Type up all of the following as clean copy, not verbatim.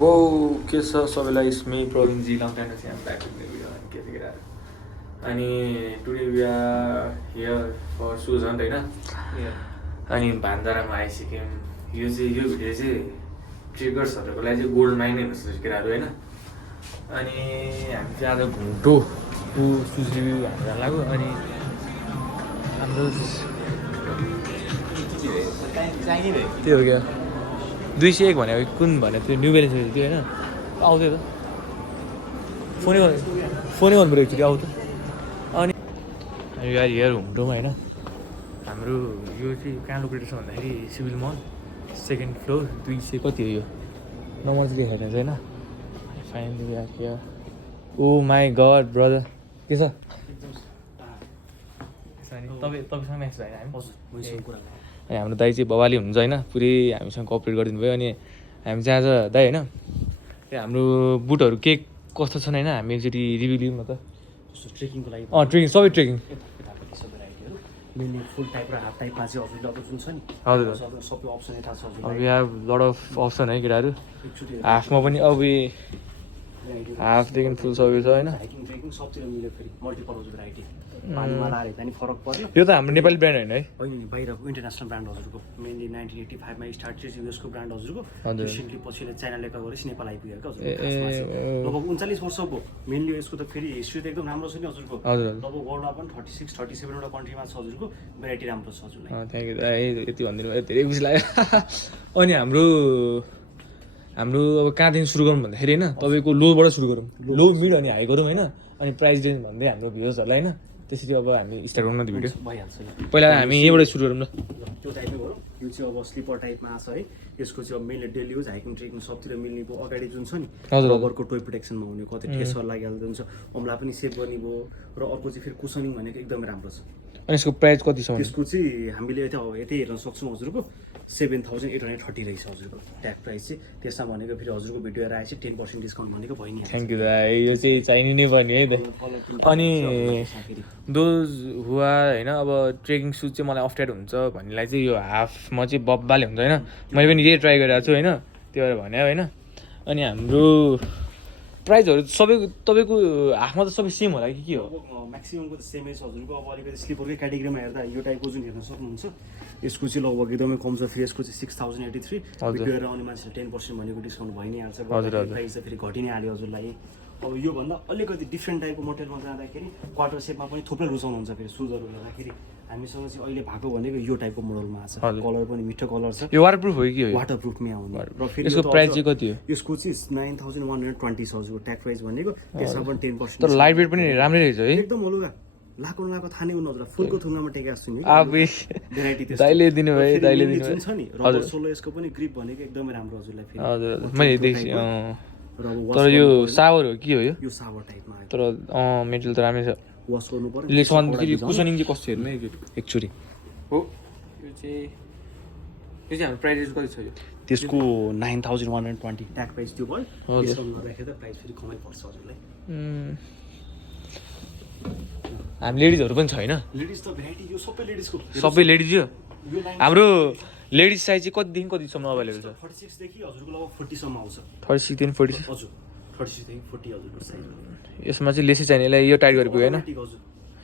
वो के छ सबैलाई स्मी प्रवीणजी लङ टाइम चाहिँ ब्याक इन द भिडियो अनि के के अनि today we are here for shoes hunt होइन अनि भान्दारामा आइसक्यौँ। यो भिडियो चाहिँ ट्रिगर्सहरूको लागि चाहिँ गोल्ड माइन हेर्नु जस्तो केटाहरू होइन। अनि हामी चाहिँ आज घुम्टो सुज रिभ्यू हान्न लाग्यो। अनि हाम्रो त्यो हो क्या 201 भनेको कुन भने त्यो न्यू ब्यालेन्स त्यो होइन आउँथ्यो त फोनै गर्नु पऱ्यो एकचोटि आउँछ। अनि हामी गाडी हेर घुम्टोमा होइन हाम्रो यो चाहिँ कहाँ लोकेटेड छ भन्दाखेरि सिभिल मल 2nd फ्लोर 200 कति हो यो नम्बर चाहिँ देखाएको छैन। फाइनली आयो। ओ माई गड ब्रदर के छ तपाईँसँग म्याक्स भएन हामी अनि हाम्रो दाइ चाहिँ बबाली हुनुहुन्छ होइन पुरै हामीसँग कोअपरेट गरिदिनु भयो। अनि हामी चाहिँ आज दाइ होइन हाम्रो बुटहरू के कस्तो छन् होइन हामी एकचोटि रिभ्यू लिउँ न त। ट्रेकिङको लागि ट्रेकिङ सबै ट्रेकिङ मेनली फुल टाइप र हाफ टाइपमा चाहिँ अभाइलेबल जुन छ नि हजुर सबै अप्सन यता छ we have lot of option है केटाहरू। हाफमा पनि अब हाफदेखि फुल सबै छ होइन। हाइकिङ ट्रेकिङ सबतिर मिल्यो फेरि मल्टिपर्पज भेराइटी पानीमा लाएर पनि फरक पर्यो। यो त हाम्रो नेपाली ब्रान्ड होइन है होइन नि बाहिरको इन्टरनेसनल ब्रान्ड हजुरको मेनली 1985 मा स्टार्ट चाहिँ युएसको ब्रान्ड हजुरको रिसेन्टली पछि चाइना लेखा गरेपछि नेपाल आइपुगेको हजुर लगभग 39 वर्ष भयो। मेनली यसको त फेरि हिस्ट्री त एकदम राम्रो छ नि हजुरको लगभग वर्ल्डमा पनि 36 37 वटा कन्ट्रीमा छ हजुरको भेराइटी राम्रो छ हजुरलाई। थ्याङ्क यू यति भनिदिनु भयो धेरै खुसी लाग्यो। अनि हाम्रो अब कहाँदेखि सुरु गरौँ भन्दाखेरि होइन तपाईँको लोबाट सुरु गरौँ लो मिड अनि हाई गरौँ होइन। अनि प्राइस रेन्ज भन्दै हाम्रो भ्युजहरूलाई होइन त्यसरी अब हामी स्टार्ट गरौँ न त भिडियो भइहाल्छ। पहिला हामी यहीँबाट सुरु गरौँ न। त्यो टाइपमै गरौँ। यो चाहिँ अब स्लिपर टाइपमा आएको छ है। यसको चाहिँ अब mainly daily use hiking trekking सबतिर मिल्ने भयो। अगाडि जुन छ नि रबरको टोय प्रोटेक्सनमा हुने कतै ठेसर लागिहाल्दो हुन्छ अम्ला पनि सेभ गर्ने भयो र अर्को चाहिँ फेरि कुसनिङ भनेको एकदमै राम्रो छ। अनि यसको प्राइस कति छ? त्यसको चाहिँ हामीले यतै हेर्न सक्छौँ हजुरको 7830 रहेछ हजुरको ट्याग प्राइस चाहिँ। त्यसमा भनेको फेरि हजुरको भिडियो हेरेर आएपछि 10% डिस्काउन्ट भनेको भइ नि। थ्याङ्क यू दाइ यो चाहिँ चाहिने नै पर्ने है दाइ। अनि दोज हुवा होइन अब ट्रेकिङ सुज चाहिँ मलाई अप्ठ्यारो हुन्छ भन्नेलाई चाहिँ यो हाफमा चाहिँ बब्बाले हुन्छ होइन। मैले पनि यही ट्राई गरिरहेको छु होइन त्यो भएर भने होइन। अनि हाम्रो प्राइसहरू सबै तपाईँको हाफमा त सबै सेम होला कि के हो? म्याक्सिममको त सेमै छ हजुरको। अब अलिकति स्लिपरकै क्याटेगोरीमा हेर्दा यो टाइपको जुन हेर्न सक्नुहुन्छ यसको चाहिँ लगभग एकदमै कम छ। फेरि यसको चाहिँ 6083 भिडियो हेरेर आउने मान्छेले 10% भनेको डिस्काउन्ट भइ नै हाल्छ। प्राइस चाहिँ फेरि घटि नै हाल्यो हजुरलाई। अब योभन्दा अलिकति डिफ्रेन्ट टाइपको मोटेलमा जाँदाखेरि क्वार्टर सेपमा पनि थुप्रै रुचाउनुहुन्छ फेरि सुजहरू हेर्दाखेरि। हामीसँग चाहिँ अहिले भएको भनेको यो टाइपको मोडलमा आएको छ। कलर पनि मिठो कलर छ। यो वाटरप्रुफ हो कि? वाटरप्रुफमै आउने र फेरि यसको प्राइस चाहिँ कति हो? यसको चाहिँ 9120 छ हजुरको ट्याग प्राइस भनेको। त्यसमा पनि 10% तर लाइट वेट पनि राम्रै रहेछ है एकदम हलुका लाको थाहा नै हुनु हजुर फुलको थुङ्गामा टेकेको छु नि भेराइटी त्यस्तो दाइले दिनु भयो दाइले दिनु जुन छ नि रबर सोलो यसको पनि ग्रिप भनेको एकदमै राम्रो हजुरलाई फेरि। हजुर मैले देखेँ तर यो सावर हो कि हो यो सावर टाइपमा तर मेटेरियल त राम्रै छ। वास गर्नु पर्यो। यसले कुसनिङ चाहिँ कस्तो हेर्नु एकचोटि हो यो चाहिँ हाम्रो प्राइस कति छ यो? त्यसको 9120 ट्याग प्राइस त्यो भयो। डिस्काउन्ट गर्दाखेरि त प्राइस फेरि कमै पर्छ हजुरलाई। हामी लेडिजहरू पनि छैन? लेडिज त भेराइटी यो सबै लेडिजको सबै लेडिज यो हाम्रो लेडिज साइज चाहिँ कतिदेखि कतिसम्म अभाइलेबल छ? 36 देखि हजुरको लगभग 40 सम्म आउँछ। 36 देखि 40 हजुर 36 देखि 40 हजुरको साइज। यसमा चाहिँ लेसै चाहिने यसलाई यो टाइट गरेर पुग्यो होइन?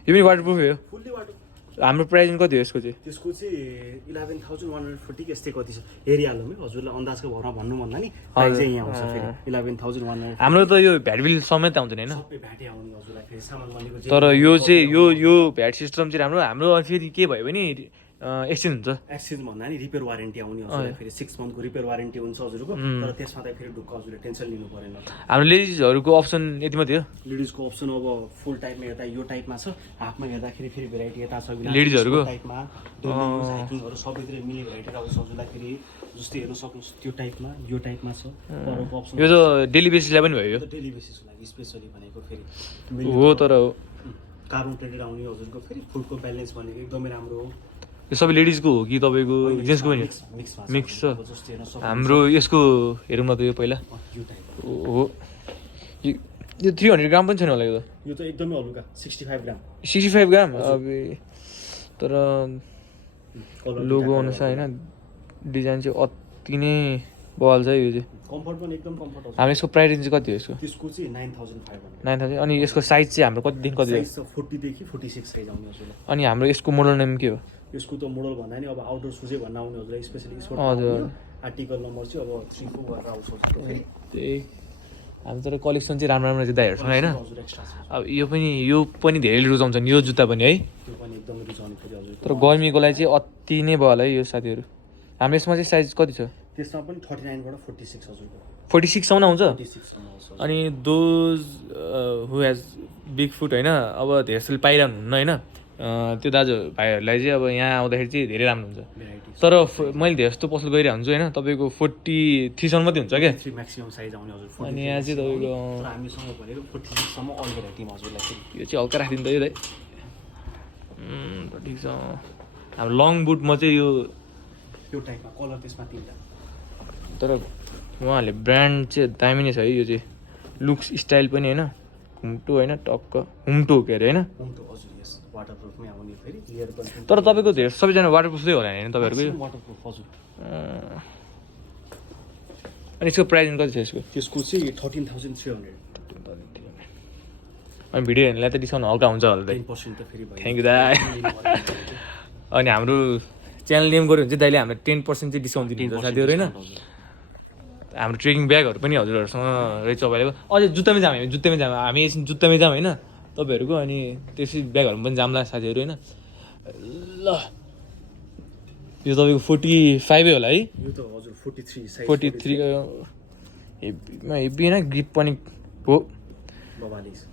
यो पनि वाटरप्रुफ हो? Fully water. हाम्रो प्राइस कति हो यसको चाहिँ? त्यसको चाहिँ 11140 यस्तै कति छ हेरिहालौँ है हजुरलाई अन्दाजको भरमा भन्नु भन्दा नि प्राइस चाहिँ यहाँ आउँछ फेरि 11100। हाम्रो त यो भ्याट बिल समेत आउँदैन होइन? सबै भ्याटै आउने हजुरलाई फेरि सामान भनेको। तर यो चाहिँ यो भ्याट सिस्टम चाहिँ हाम्रो फेरि के भयो भने एक्सचेन्ज हुन्छ। एक्सचेन्ज भन्दा नि रिपेयर वारेन्टी आउने हजुरलाई फेरि 6 मन्थको रिपेयर वारेन्टी हुन्छ हजुरको। तर त्यसमा त फेरि ढुक्क हजुरले टेन्सन लिनु परेन। हाम्रो लेडिजहरूको अप्सन यति मात्रै हो? लेडिजको अप्सन अब फुल टाइपमा हेर्दा यो टाइपमा छ। हाफमा हेर्दाखेरि फेरि भेराइटी यता छ लेडिजहरूको टाइपमा हाइकिङहरू सबैतिर मिल्ने भेराइटी आउँछ हजुरलाई फेरि जस्तै हेर्न सक्नुहुन्छ त्यो टाइपमा यो टाइपमा छ। अरूको अप्सन यो त डेली बेसिसलाई पनि भयो यो डेली बेसिसको लागि स्पेसली भनेको फेरि हो। तर कार्बन प्लेटेड आउने हजुरको फेरि फुलको ब्यालेन्स भनेको एकदमै राम्रो हो। यो सबै लेडिजको हो कि तपाईँको जेन्ट्सको पनि मिक्स छ? हाम्रो यसको हेरौँ न त यो पहिला हो यो 300 ग्राम पनि छैन होला यो त? यो त एकदमै हलुका 65 ग्राम 65 ग्राम अब तर लोगो अनुसार होइन डिजाइन चाहिँ अति नै बल चाहिँ यो चाहिँ कम्फर्ट पनि एकदम कम्फर्ट आउँछ। हाम्रो यसको प्राइस रेन्ज चाहिँ कति हो यसको? त्यसको चाहिँ 9500 9000। अनि यसको साइज चाहिँ हाम्रो कतिदेखि कति हो? साइज 40 देखि 46 साइज आउने हजुरलाई। अनि हाम्रो यसको मोडल नेम के हो? यसको त मोडल भन्दा नि अब आउटडोर सुजै भन्न आउने हजुरलाई, स्पेशली स्पोर्ट। हजुर। आर्टिकल नम्बर चाहिँ अब 34 गरेर आउँछ हजुरको। त्यही हाम्रो तर कलेक्सन चाहिँ राम्रो राम्रो चाहिँ दाइहरूसँग होइन। हजुर एक्स्ट्रा छ। अब यो पनि धेरैले रुचाउँछन् यो जुत्ता पनि है। त्यो पनि एकदम रुचाउने फेरि हजुर। तर गर्मीको लागि चाहिँ अति नै भयो होला है यो साथीहरू। हाम्रो यसमा चाहिँ साइज कति छ? त्यसमा पनि 39 बाट 46 हजुरको। 46 सम्म आउँछ। 46 सम्म आउँछ। अनि those who has big foot होइन, अब धेरै जसले पाइरहनु हुन्न होइन, त्यो दाजुभाइहरूलाई चाहिँ अब यहाँ आउँदाखेरि चाहिँ धेरै राम्रो हुन्छ। तर मैले धेरै जस्तो पसल गरिरहेको हुन्छु होइन, तपाईँको 43 सम्म मात्रै हुन्छ क्या। 3 म्याक्सिमम साइज आउने हजुर। अनि यहाँ चाहिँ तपाईँको तर हामीसँग भनेको 46 सम्म अल भेराइटीमा हजुरलाई। यो चाहिँ हल्का राखिदिनु त यो दाइ। ठिक छ। हाम्रो लङ बुटमा चाहिँ यो टाइपमा कलर त्यसमा 3टा। तर उहाँहरूले ब्रान्ड चाहिँ दामी नै छ है। यो चाहिँ लुक्स स्टाइल पनि होइन, हुम्टो होइन, टक्क हुम्टो के अरे होइन। हुम्टो हजुर, यस वाटरप्रुफमै आउने फेरि लेयर पनि। तर तपाईँको धेरै सबैजना वाटरप्रुफै होला होइन तपाईँहरूको यो? वाटरप्रुफ हजुर। अनि यसको प्राइस कति छ यसको? त्यसको चाहिँ 13300। अनि भिडियो हेर्नेलाई त डिस्काउन्ट हल्का हुन्छ होला दाइ। 10% त फेरि भयो। थ्याङ्क यू दाइ। अनि हाम्रो च्यानल नेम गऱ्यो भने चाहिँ दाइले हामीलाई 10% चाहिँ डिस्काउन्ट दिनुहुन्छ साथीहरू होइन। हाम्रो ट्रेकिङ ब्यागहरू पनि हजुरहरूसँग रहेछ अभाइलेबल। अझै जुत्तामै जाऊँ हामी, जुत्तामै जाऊँ हामी, एकछिन जुत्तामै जाऊँ होइन तपाईँहरूको। अनि त्यसै ब्यागहरू पनि जाउँला साथीहरू होइन। ल यो तपाईँको 45 होला है? यो त हजुर 43 साइज। 43 हेभी होइन, ग्रिप पनि हो बबालिस।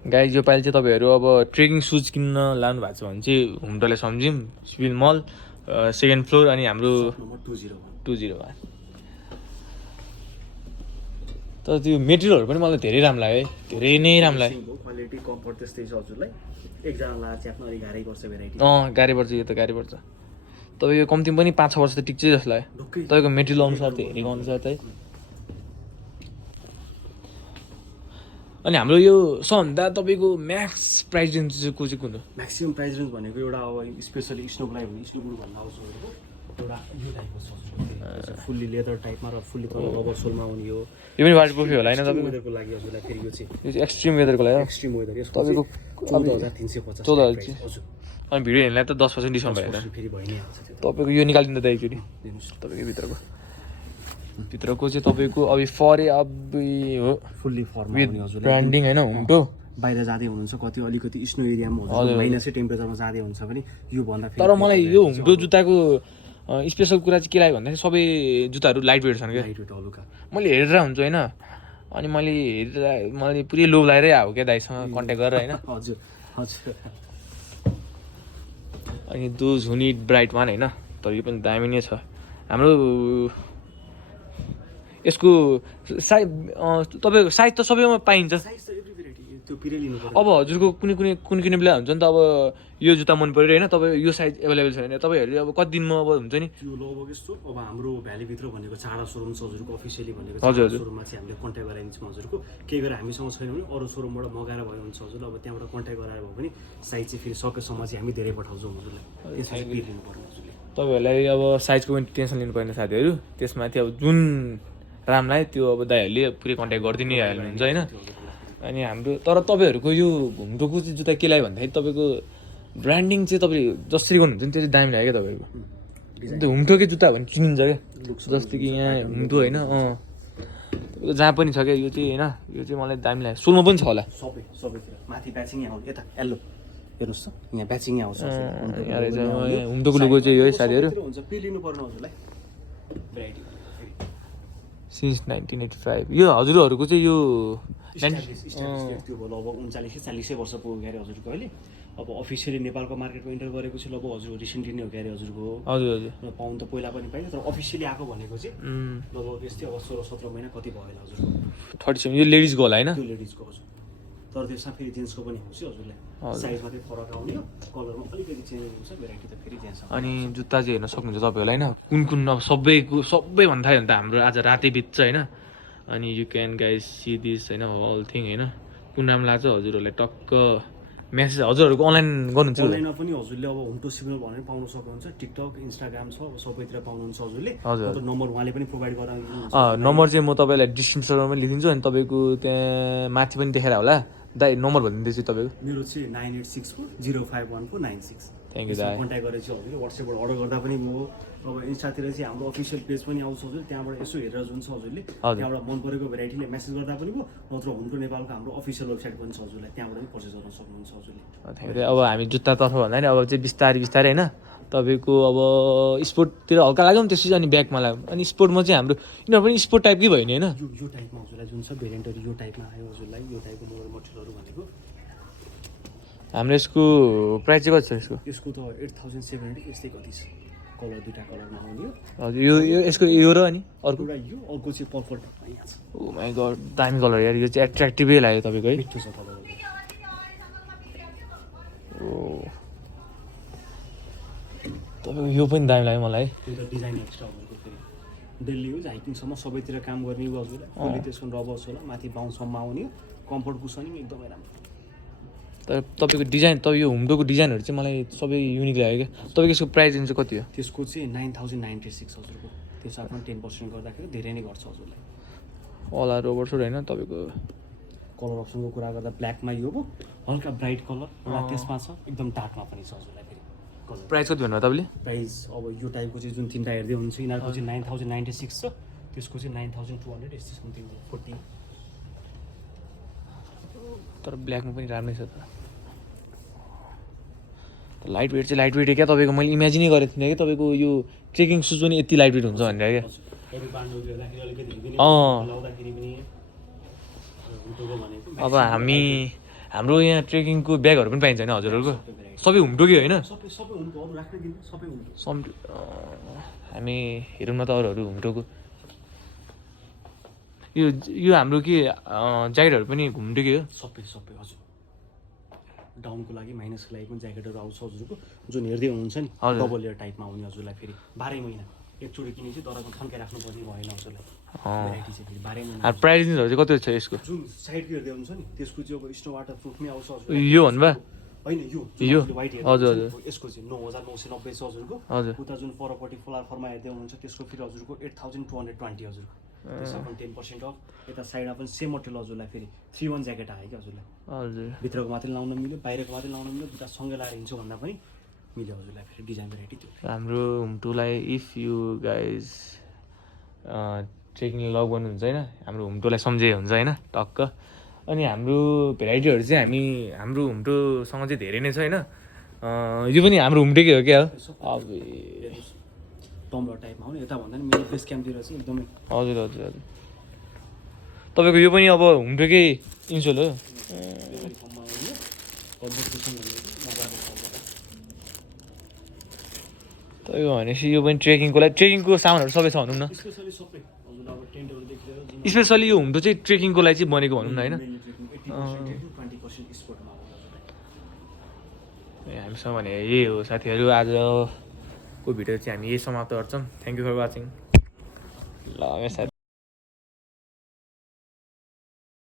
गाइज यो पालि चाहिँ तपाईँहरू अब ट्रेकिङ सुज किन्न लानु भएको छ भने चाहिँ हुम्टोलाई सम्झौँ, सिभिल मल 2nd फ्लोर। अनि हाम्रो नम्बर 201। तर त्यो मेटेरियलहरू पनि मलाई धेरै राम्रो लाग्यो है, धेरै नै राम्रो लाग्यो। क्वालिटी कम्फर्ट त्यस्तै छ हजुरलाई। एकजना ला च्याप्न अलिक गाह्रै पर्छ भेराइटी। गाह्रै पर्छ यो त, गाह्रै पर्छ। तपाईँको कम्ती पनि 5-6 वर्ष त टिक्छ जस्तो लाग्यो तपाईँको मेटेरियल अनुसार त, हेरेको अनुसार त है। अनि हाम्रो यो सबभन्दा तपाईँको म्याक्स प्राइस रेन्जको चाहिँ कुन हो? म्याक्सिमम प्राइस रेन्ज भनेको एउटा अब स्पेसली स्नोब्लाई भने स्नोब्लू भन्दा आउँछ एउटा यो टाइपको छ फुल्ली लेदर टाइपमा र फुल्ली रबर सोलमा आउने हो। यो पनि वाटरप्रुफै होला होइन तपाईँको? वेदरको लागि हजुरलाई फेरि यो चाहिँ एक्सट्रिम वेदरको लागि एक्सट्रिम वेदर यसको तपाईँको 14350। 14,000 हजुर। अनि भिडियो हेर्नेलाई त 10% डिस्काउन्ट भयो फेरि भइ नै हाल्छ त्यो। तपाईँको यो निकालिदिनु त एकचोटि तपाईँको भित्रको चाहिँ तपाईँको अब फरे अब हो फुल्ली फर्म विथ ब्रान्डिङ होइन, हुम्टो। बाहिर जाँदै हुनुहुन्छ कति अलिकति स्नो एरियामा हुन्छ माइनसै टेम्परेचरमा जाँदै हुन्छ भने यो भन्दा फेरि। तर मलाई यो हुम्टो जुत्ताको स्पेसल कुरा चाहिँ के लाग्यो भन्दाखेरि सबै जुत्ताहरू लाइट वेट छन् क्या। मैले हेरेर हुन्छु होइन, अनि मैले पुरै लोभ लगाएरै आएको क्या दाइसँग कन्ट्याक्ट गरेर होइन। हजुर हजुर। अनि those who need bright one होइन, तर यो पनि दामी नै छ। हाम्रो यसको तपाईँको साइज त सबैमा पाइन्छ। अब हजुरको कुनै बेला हुन्छ नि त, अब यो जुत्ता मन पऱ्यो होइन, तपाईँ यो साइज एभाइलेबल छ भने तपाईँहरूले अब कति दिनमा अब हुन्छ नि त्यो लगभग यस्तो। अब हाम्रो भ्यालीभित्र भनेको चाडा सोरुम छ हजुरको, अफिसियली भनेको हजुर सोरुममा चाहिँ हामीले कन्ट्याक्ट गराइदिन्छौँ हजुरको। केही गरेर हामीसँग छैन भने अरू सोरुमबाट मगाएर भयो हुन्छ हजुर। अब त्यहाँबाट कन्ट्याक्ट गराएर भयो भने साइज चाहिँ फेरि सकेसम्म चाहिँ हामी धेरै पठाउँछौँ हजुरलाई। त्यसमा चाहिँ दिनुपर्ने हजुरले। तपाईँहरूलाई अब साइजको पनि टेन्सन लिनु पर्ने साथीहरू। त्यसमाथि अब जुन राम्रो लाग्यो त्यो अब दाइहरूले पुरै कन्ट्याक्ट गरिदिनै हाल्नुहुन्छ होइन। अनि हाम्रो तर तपाईँहरूको यो हुम्टोको चाहिँ जुत्ता के लाग्यो भन्दाखेरि तपाईँको ब्रान्डिङ चाहिँ तपाईँले जसरी गर्नुहुन्छ नि त्यो चाहिँ दामी लाग्यो क्या तपाईँको। त्यो हुम्टोकै जुत्ता भने चिनिन्छ क्या, जस्तो कि यहाँ हुम्टो होइन तपाईँको जहाँ पनि छ क्या यो चाहिँ होइन। यो चाहिँ मलाई दामी लाग्यो। सोलमा पनि छ होला सबैतिर। माथि ब्याचिङै आउँछ यता येल्लो हेर्नुहोस् त, यहाँ ब्याचिङै आउँछ। यहाँ रहेछ हुम्टोको लोगो चाहिँ यो है साथीहरू। हुन्छ पिलिनु पर्ने हजुरलाई भेराइटी सिन्स 1985। यो हजुरहरूको चाहिँ यो त्यो भयो लगभग 39-40 वर्ष पुग्यो क्यारे हजुरको अहिले। अब अफिसियली नेपालको मार्केटमा इन्टर गरेको चाहिँ लगभग हजुर रिसेन्टली नै हो क्यारे हजुरको। हजुर हजुर। पाउनु त पहिला पनि पाइन्छ, तर अफिसियली आएको भनेको चाहिँ लगभग यस्तै अब 16-17 महिना कति भयो होला हजुरको। 37 यो लेडिजको होला होइन? त्यो लेडिजको हजुर। तर त्यसमा फेरि जेन्ट्सको पनि आउँछ हजुरलाई। साइजमा चाहिँ फरक आउने हो, कलरमा अलिकति चेन्ज हुन्छ, भेराइटी त फेरि जेन्ट्स। अनि जुत्ता चाहिँ हेर्न सक्नुहुन्छ तपाईँहरूलाई होइन, कुन अब सबैभन्दा थाहा भने त हाम्रो आज रातै बित्छ होइन। अनि you can guys see this होइन, होल थिङ होइन। कुन राम्रो लाग्छ हजुरहरूलाई टक्क मेसेज हजुरहरूको अनलाइन गर्नुहुन्छ अनलाइनमा पनि हजुरले अब होम टु सिग्नल भनेर पाउन सक्नुहुन्छ टिकटक इन्स्टाग्राम छ अब सबैतिर पाउनुहुन्छ हजुरले हजुर नम्बर उहाँले पनि प्रोभाइड गराउनु नम्बर चाहिँ म तपाईँलाई डिस्क्रिप्सनमा पनि लेखिदिन्छु अनि तपाईँको त्यहाँ माथि पनि देखेर होला दाइ नम्बर भनिदिँदैछु तपाईँको मेरो चाहिँ 9864051496 थ्याङ्क यू दाइ कन्ट्याक्ट गरेर चाहिँ हजुरले वाट्सएपबाट अर्डर गर्दा पनि म अब इन्स्टातिर चाहिँ हाम्रो अफिसियल पेज पनि आउँछ हजुर त्यहाँबाट यसो हेरेर जुन छ हजुरले त्यहाँबाट मन परेको भेराइटीले मेसेज गर्दा पनि भयो नत्र होम टु नेपालको हाम्रो अफिसियल वेबसाइट पनि छ हजुरलाई त्यहाँबाट पनि पर्चेस गर्न सक्नुहुन्छ हजुरले थ्याङ्क यू अब हामी जुत्तातर्फ भन्दा नि अब चाहिँ बिस्तारै बिस्तारै होइन तपाईँको अब स्पोर्टतिर हल्का लाग्यो नि त्यसपछि अनि ब्यागमा लाग्यो अनि स्पोर्टमा चाहिँ हाम्रो यिनीहरू पनि स्पोर्ट टाइपकै भयो नि होइन यो टाइपमा हजुरलाई जुन छ भेरिएन्टहरू यो टाइपमा आयो हजुरलाई यो टाइपको मोडल मटेरियलहरू भनेको हाम्रो यसको प्राइस चाहिँ कति छ यसको यसको त 8700 यस्तै कति छ कलर दुईवटा कलरमा आउने हो हजुर यो यसको यो र अनि अर्को एउटा यो अर्को चाहिँ पर्पल टाइपमा यहाँ छ ओ माई गड दामी कलर यार यो चाहिँ एट्र्याक्टिभै लाग्यो तपाईँको है मिठो छ कलर ओ तपाईँको यो पनि दामी लाग्यो मलाई है त्यो त डिजाइन एक्स्ट्रा भएको फेरि डेली युज हाइकिङसम्म सबैतिर काम गर्ने हो हजुरलाई फुल्ली त्यसको रबर्स होला माथि बाउन्सम्म आउने कम्फर्ट कुसनिङ एकदमै राम्रो तर तपाईँको डिजाइन त यो हुम्डोको डिजाइनहरू चाहिँ मलाई सबै युनिक लाग्यो क्या तपाईँको यसको प्राइस चाहिँ कति हो त्यसको चाहिँ 9096 हजुरको त्यो साथमा 10% गर्दाखेरि धेरै नै घट्छ हजुरलाई अला रोबर सुट होइन तपाईँको कलर अप्सनको कुरा गर्दा ब्ल्याकमा यो हो हल्का ब्राइट कलर एउटा त्यसमा छ एकदम डार्कमा पनि छ हजुरलाई फेरि कलर प्राइस कति भन्नुभयो तपाईँले प्राइस अब यो टाइपको चाहिँ जुन तिनवटा हेर्दै हुनुहुन्छ यिनीहरूको चाहिँ 9096 छ त्यसको चाहिँ 9200 यस्तै समथिङ 40 तर ब्ल्याकमा पनि राम्रै छ त लाइट वेट चाहिँ लाइट वेट क्या तपाईँको मैले इमेजिनै गरेको थिइनँ कि तपाईँको यो ट्रेकिङ सुज पनि यति लाइट वेट हुन्छ भनेर क्या अब हाम्रो यहाँ ट्रेकिङको ब्यागहरू पनि पाइन्छ होइन हजुरहरूको सबै हुम्टोकै होइन हामी हेरौँ न त अरूहरू हुम्टोको यो हाम्रो के ज्याकेटहरू पनि घुम्टोकै हो सबै हजुर डाउनको लागि माइनसको लागि पनि ज्याकेटहरू आउँछ हजुरको जुन हेर्दै हुनुहुन्छ नि डबल लेयर टाइपमा आउने हजुरलाई फेरि 12 महिना एकचोटि किने चाहिँ दराको थन्काइ राख्नुपर्ने भएन हजुरलाई भेराइटी चाहिँ फेरि 12 महिना प्राइसहरू चाहिँ कति छ यसको जुन साइडको हेर्दै हुनुहुन्छ नि त्यसको चाहिँ अब स्नो वाटर प्रुफमै आउँछ हजुर यो भन्नुभयो होइन यो वाइट हजुर यसको चाहिँ 9990 छ हजुरको हजुर उता जुन परपट्टि फरमा हेर्दै हुनुहुन्छ त्यसको फेरि हजुरको 8220 हजुरको त्यसमा पनि 10% अफ यता साइडमा पनि सेम मटेरियल हजुरलाई फेरि 3-1 ज्याकेट आयो कि हजुरलाई हजुर भित्रको मात्रै लाउन मिल्यो बाहिरको मात्रै लाउन मिल्यो दुईवटा सँगै लाएर हिँड्छु भन्दा पनि मिल्यो हजुरलाई फेरि डिजाइन भेराइटी त्यो हाम्रो हुम्टोलाई इफ यु गाइज ट्रेकिङ लग गर्नुहुन्छ होइन हाम्रो हुम्टोलाई सम्झे हुन्छ होइन टक्क अनि हाम्रो भेराइटीहरू चाहिँ हाम्रो हुम्टोसँग चाहिँ धेरै नै छ होइन यो पनि हाम्रो हुम्टोकै हो क्या हो अब टम्ब्लर टाइपमा हो नि यता भन्दा नि मेरो बेस क्याम्पतिर चाहिँ एकदमै हजुर हजुर हजुर तपाईँको यो पनि अब हुम्टोकै इन्सोल हो तपाईँको भनेपछि यो पनि ट्रेकिङको सामानहरू सबै छ भनौँ न स्पेसली यो हुम्टो चाहिँ ट्रेकिङको लागि चाहिँ बनेको भनौँ न होइन हामीसँग भने यही हो साथीहरू आजको भिडियो चाहिँ हामी यही समाप्त गर्छौँ थ्याङ्क यू फर वाचिङ ल मेरो साथी